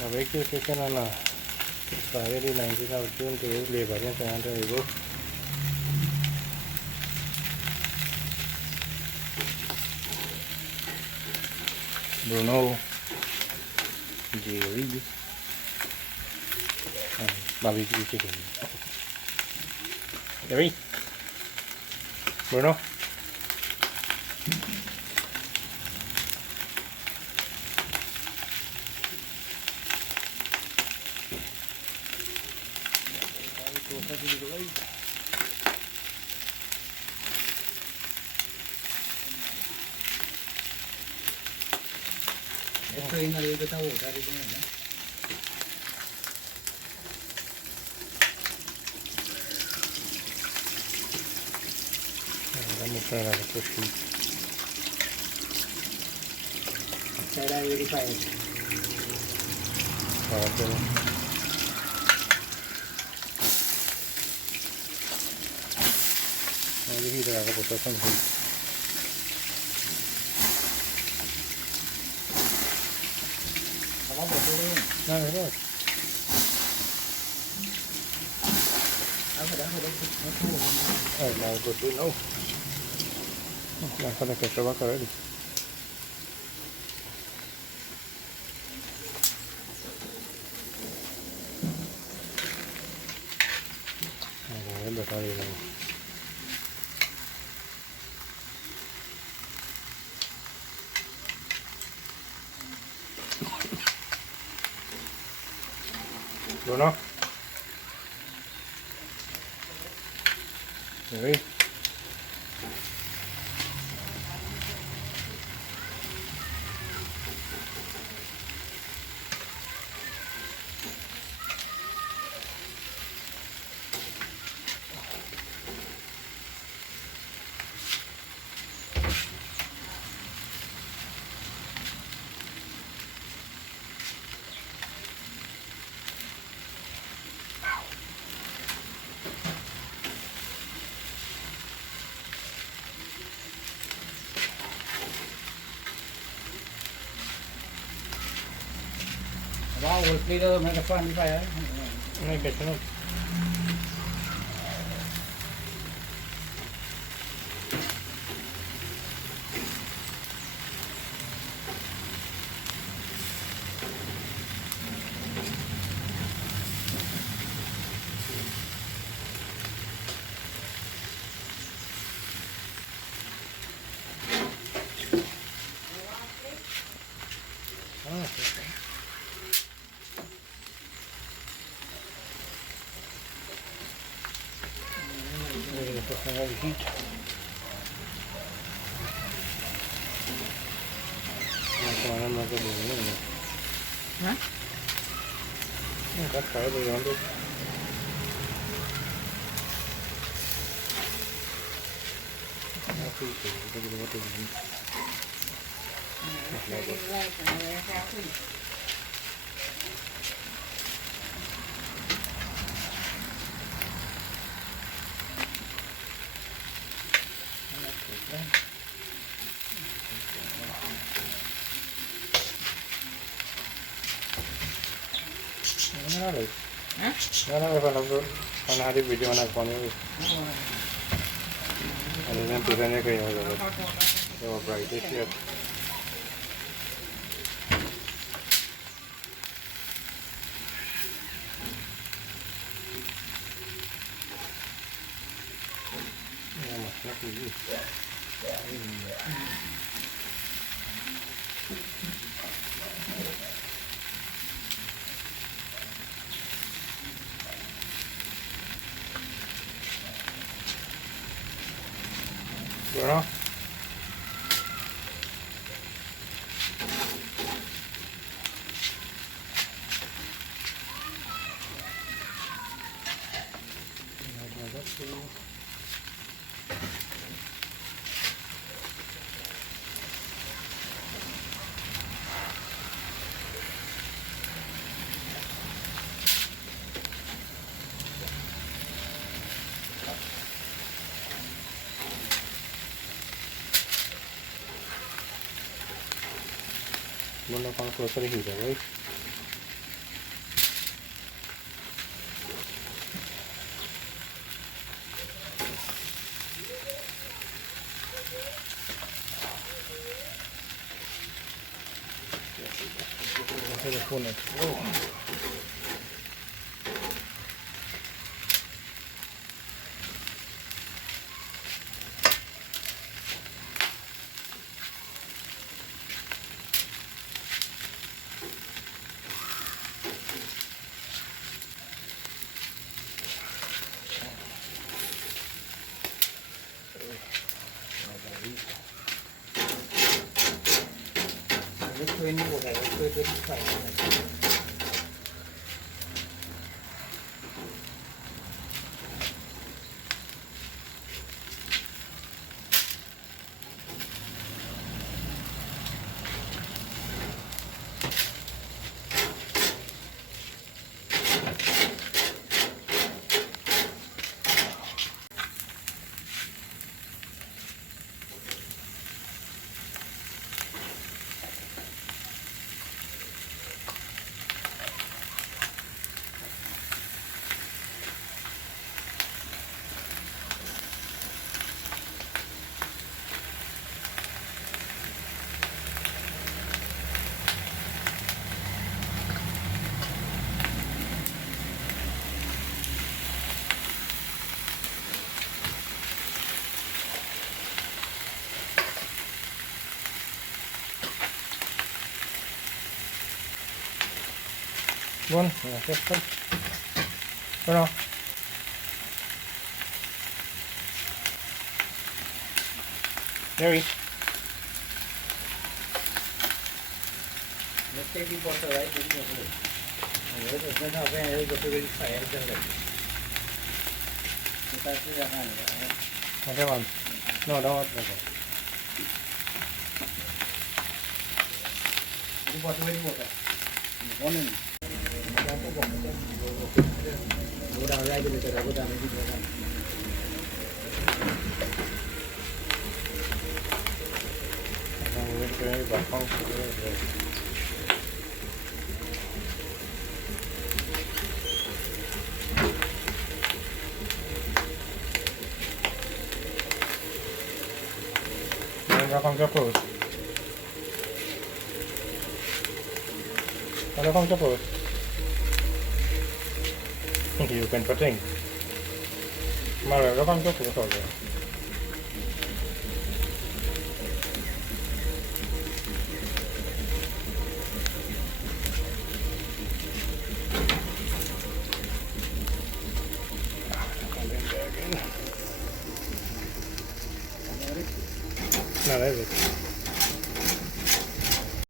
BBQ chicken on a Friday 19th of June to Labor in San Antonio. Bruno, Jerry, and BBQ chicken. Jerry, Bruno. Esto es una libreta botar y comer, ¿no? Vamos a la cocina. Será verified. Ahí se la hago por todo el mundo. Vamos a hacer No, no. Ay, no, pues tú no. Déjale que se va a caer. A ver, dejar ahí. Bruno. Ahí. Wow, el pliego me lo fan phải ấy. Ngay cái chỗ này. Have heat. I'm not going to do it. Hả? Cắt cái rồi đó. Hả? Nó phải làm video này còn nữa. Anh em tự nhiên cái gì rồi. Rồi bright this yet. Nó cái gì? Bueno. Muốn nó con cua sợi hỉ rồi. Telefon ist. Rất quên như một cái quên phải này. Vâng, tiếp tục. Cái nào? Mary. Let's take the bottle right in the middle. And let's not have any go to verify it. That's the hand. Okay, one. No, don't. Okay. The bottle very water. One in. Go down right in the go down. Cái bà con bà con chấp rồi. Bà con chấp rồi.อยู่เป็นประเด็นมาเลยbà con chấp rồi rồi. No, that's it.